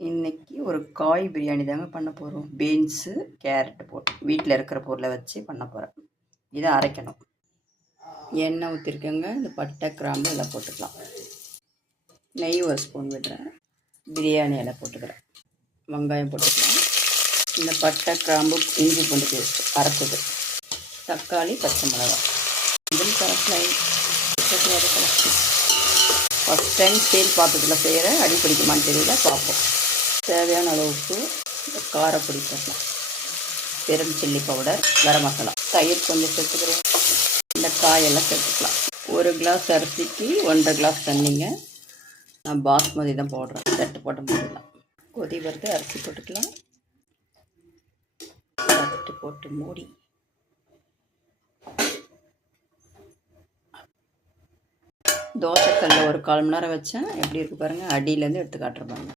இன்றைக்கி ஒரு காய் பிரியாணி தாங்க பண்ண போகிறோம். பீன்ஸு கேரட்டு போட்டு வீட்டில் இருக்கிற பொருளை வச்சு பண்ண போகிறேன். இதை அரைக்கணும். எண்ணெய் ஊற்றிருக்கேங்க. இந்த பட்டை கிராம்பு எல்லாம் போட்டுக்கலாம். நெய் ஒரு ஸ்பூன் விடுறேன். பிரியாணி எல்லாம் போட்டுக்கிறேன். வெங்காயம் போட்டுக்கலாம். இந்த பட்டை கிராம்பு இஞ்சி பூண்டு பேஸ்ட் அரைச்சது, தக்காளி பச்சை மிளகாய் இதில் கரெக்டாக ஃபஸ்ட் டைம் ஸ்டீல் பாத்திரத்தில் செய்கிற அடி பிடிக்குமான்னு தெரியல, பார்ப்போம். தேவையான அளவுக்கு காரப்பொடி போடலாம், பெரும் சில்லி பவுடர், கரம் மசாலா, தயிர் கொஞ்சம் சேர்த்துக்கிறேன். இந்த காயெல்லாம் சேர்த்துக்கலாம். 1 கிளாஸ் அரிசிக்கு 1.5 கிளாஸ் தண்ணிங்க. நான் பாஸ்மதி தான் போடுறேன். தட்டு போட்டு மூடிடலாம். கொதி வருது, அரிசி போட்டுக்கலாம். தட்டு போட்டு மூடி தோசைக்கல்ல ஒரு 1/4 மணி நேரம் வச்சேன். எப்படி இருக்குது பாருங்கள். அடியிலேருந்து எடுத்து காட்டுறேன் பாருங்க.